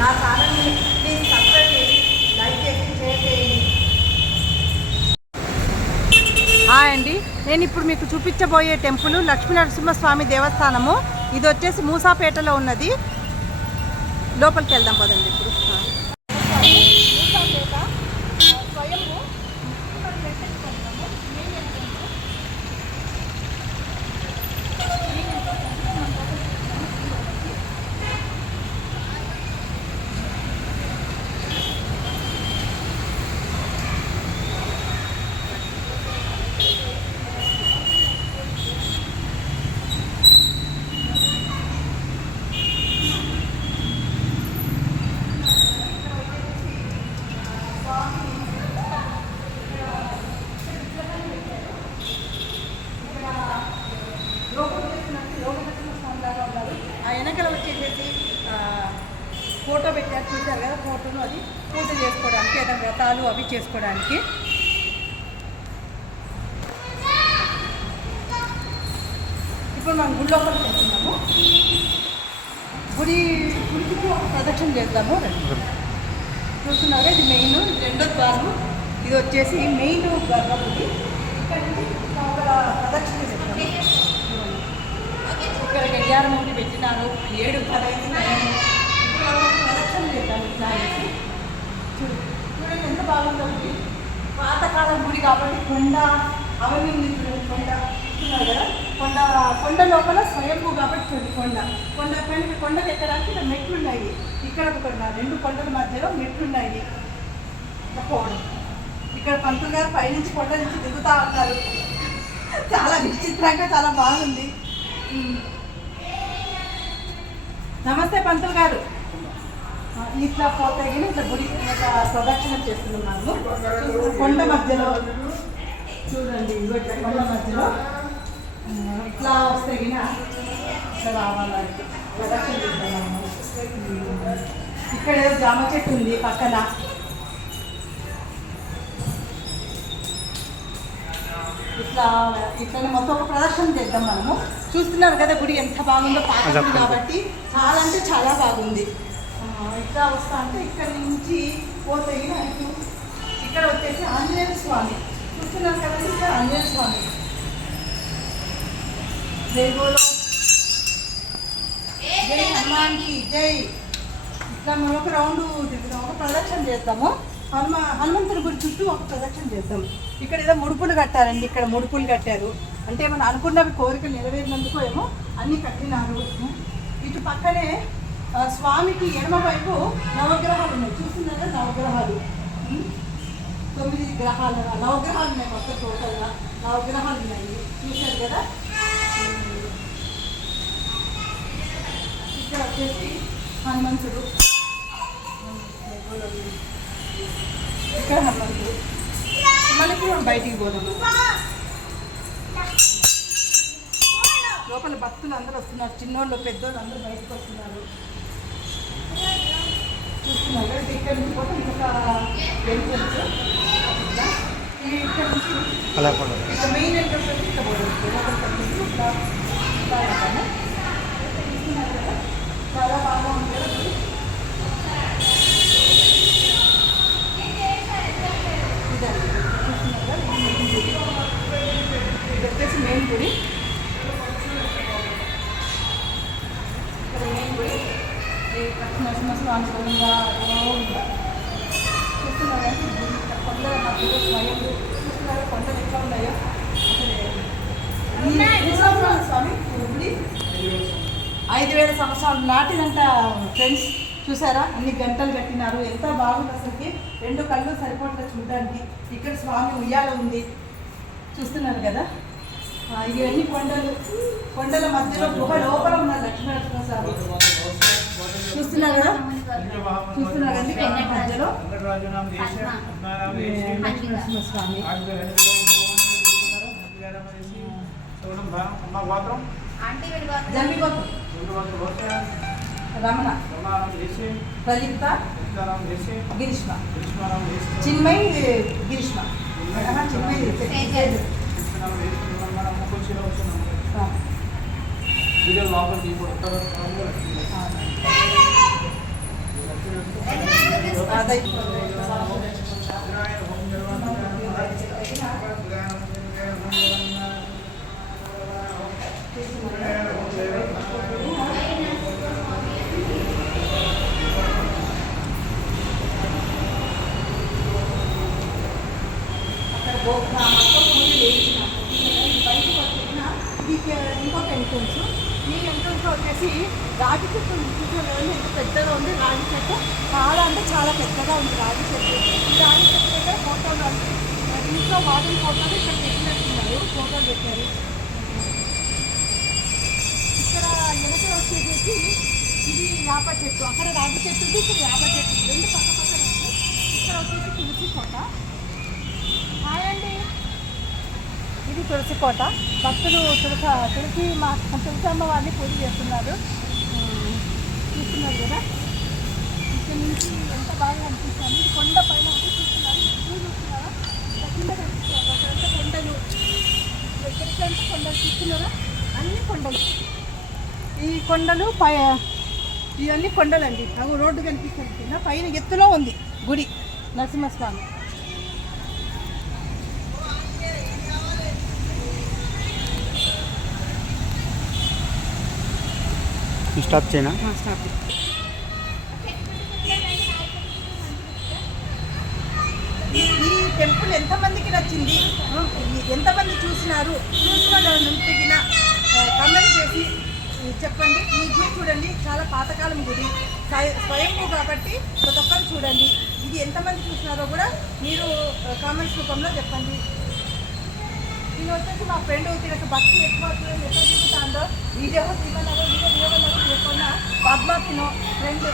నా ఛానల్ని please subscribe చేసి లైక్ చేసి షేర్ చేయండి. హాయ్ అండి, నేను ఇప్పుడు మీకు చూపించబోయే టెంపుల్ లక్ష్మీనరసింహస్వామి దేవస్థానము. ఇది వచ్చేసి మూసాపేటలో ఉన్నది. లోపలికి వెళ్దాం పదండి. ఇప్పుడు మూసాపేట స్వయంభూ వెనకల వచ్చేసి ఫోటో పెట్టారు, చూశారు కదా. ఫోటోను అది పూజ చేసుకోవడానికి, ఏదైనా వ్రతాలు అవి చేసుకోవడానికి. ఇప్పుడు మనం గుడి లోపలికి వెళ్తున్నాము. గుడికి ఒక ప్రదక్షిణ చేద్దాము. చూస్తున్నారుగా, ఇది మెయిన్, రెండో ద్వారం. ఇది వచ్చేసి మెయిన్ గర్భగుడి. ఇక్కడ నుంచి ప్రదక్షిణ చేద్దాము. ఇక్కడ గడియారం ఒకటి పెట్టినారు, 7:10 ప్రదక్షిణ చేద్దాం. ఇట్లా చూడండి ఎంత బాగుందో గుడి. పాతకాలం గుడి కాబట్టి కొండ అవన్నీ ఉంది. చూడండి కొండ చూస్తున్నారు కదా. కొండ లోపల స్వయంభూ కాబట్టి చూడండి కొండకు ఎక్కడానికి ఇక్కడ మెట్లు ఉన్నాయి. ఇక్కడ ఒక కొండ, 2 కొండల మధ్యలో మెట్లు ఉన్నాయి. ఇక్కడ పంతులు గారు పైనుంచి కొండ నుంచి దిగుతూ ఉంటారు. చాలా విచిత్రంగా, చాలా బాగుంది. నమస్తే పంతులు గారు. ఇట్లా పోతే ఇట్లా గుడి ప్రదక్షిణ చేస్తున్నాము. కొండ మధ్యలో చూడండి, ఇట్లా కొండ మధ్యలో ఇట్లా వస్తే ఇట్లా రావాలంటే ప్రదక్షిణ చేస్తున్నాము. ఇక్కడ ఏదో జామ చెట్టు ఉంది పక్కన. ఇట్లా మొత్తం ఒక ప్రదర్శన చేద్దాం మనము. చూస్తున్నారు కదా గుడి ఎంత బాగుందో. పాత గుడి కాబట్టి చాలా అంటే చాలా బాగుంది. ఇట్లా వస్తా అంటే ఇక్కడ నుంచి పోతే ఇక్కడ వచ్చేసి ఆంజనేయ స్వామి. చూస్తున్నారు కదండి, ఇక్కడ ఆంజనేయ స్వామి. జై బోలో, జై హనుమాన్కి జై. ఇట్లా మనం ఒక రౌండ్ తిరుగుతాం, ఒక ప్రదక్షిణ చేద్దాము. హనుమంతుడి గుడి చుట్టూ ఒక ప్రదక్షిణ చేద్దాం. ఇక్కడ ఏదో ముడుపులు కట్టారండి. ఇక్కడ ముడుపులు కట్టారు అంటే మనం అనుకున్నవి కోరికలు నెరవేరినందుకు ఏమో అన్నీ కట్టినారు. ఇటు పక్కనే స్వామికి ఎడమ వైపు నవగ్రహాలు ఉన్నాయి. చూస్తున్నారా, నవగ్రహాలు. 9 గ్రహాలు, నవగ్రహాలు ఉన్నాయి. మొత్తం టోటల్గా నవగ్రహాలు ఉన్నాయి. చూశారు కదా. ఇక్కడ వచ్చేసి హనుమంతుడు. ఇక్కడ హనుమంతుడు. మళ్ళీ మనం బయటికి పోదాము. లోపల భక్తులు అందరూ వస్తున్నారు. చిన్నోళ్ళు పెద్దోళ్ళు అందరూ బయటకు వస్తున్నారు. చూస్తున్నారు. ఇక్కడ నుంచి పోతే ఇంకొక ఎంట్రన్స్. ఇక్కడ నుంచి మెయిన్ ఎంట్రన్స్ వచ్చి ఇక్కడ పోతుంది. చూస్తున్నారు కదా, చాలా బాగా ఉంది కదా. ఇది వచ్చేసి మెయిన్ గుడి. ఇక్కడ మెయిన్ గుడి నరసింహస్వామి గుడిగా చూస్తున్నారంటే కొండల మధ్యలో స్వయంభూ. చూస్తున్నారు కొండలు ఎట్లా ఉన్నాయో. స్వామి గుడి 5,000 సంవత్సరాలు నాటిదంట ఫ్రెండ్స్. చూసారా, అన్ని గంటలు కట్టినారు. ఎంత బాగుంది అసలుకి. 2 కళ్ళు సరిపోట్లేదు చూడడానికి. ఇక్కడ స్వామి ఉయ్యాల ఉంది. చూస్తున్నారు కదా. ఇవన్నీ కొండల మధ్యలో గుహ లోపల ఉన్న లక్ష్మీనరసింహస్వామి. చూస్తున్నారు కదా, చూస్తున్నారు కదండి. కొండ మధ్యలో లక్ష్మీనరసింహస్వామి. జంబిగోత్రం రమణ, ప్రలిప్త, గిరిష్మ, చిన్మయ్, గిరిష్మ, చిన్మయ్. ఆదాయం ఇంకొక ఎంట్రన్స్. ఈ ఎంట్రన్స్ వచ్చేసి రాగి చెట్టు చూడండి ఎంత పెద్దగా ఉంది. రాగి చెట్టు చాలా అంటే చాలా పెద్దగా ఉంది రాగి చెట్టు. ఈ రాగి చెట్టు దగ్గర ఫోటోలు ఇంట్లో వాటిని ఫోటోలు ఇక్కడ పెట్టినట్టున్నారు, ఫోటోలు పెట్టారు. ఇక్కడ వెనక వచ్చేసి ఇది యాప చెట్టు, అక్కడ రాగి చెట్టు ఉంది, ఇక్కడ యాప చెట్టు, రెండు పక్క పక్కన ఉంది. ఇక్కడ వచ్చేసి తులసి కోట. హాయ్ అండి, ఇది తులసి కోట. భక్తులు తులసమ్మ వారిని పూజ చేస్తున్నారు, చూస్తున్నారు కదా. ఇక్కడ నుంచి ఎంత బాగా అనిపిస్తుంది. ఇది కొండ పైన ఉంది, చూస్తున్నారు. చూస్తున్నారా కింద కనిపిస్తున్నారు అక్కడంతా కొండలు, ఎక్కడికంటే కొండలు చూస్తున్నారా, అన్ని కొండలు. ఈ కొండలు ఇవన్నీ కొండలండి. అవి రోడ్డు కనిపిస్తుంది కింద. పైన ఎత్తులో ఉంది గుడి నరసింహస్వామి. స్టాప్ చేయనా? స్టాప్. ఈ టెంపుల్ ఎంతమందికి నచ్చింది, ఎంతమంది చూసినారు, చూసిన తగిన కమెంట్ చేసి చెప్పండి. ఈ గుడి చూడండి, చాలా పాతకాలం గుడి, స్వయంభూ కాబట్టి ప్రతి ఒక్కరు చూడండి. ఇది ఎంతమంది చూసినారో కూడా మీరు కామెంట్స్ రూపంలో చెప్పండి. నేను వచ్చేసి మా ఫ్రెండ్ తినక భక్తి ఎక్కువ ఎక్కడ చూపుతాందో వీడియో తీయమన్నారో వీడియో తీయమన్నారో లేకుండా పద్మ తినో ఫ్రెండ్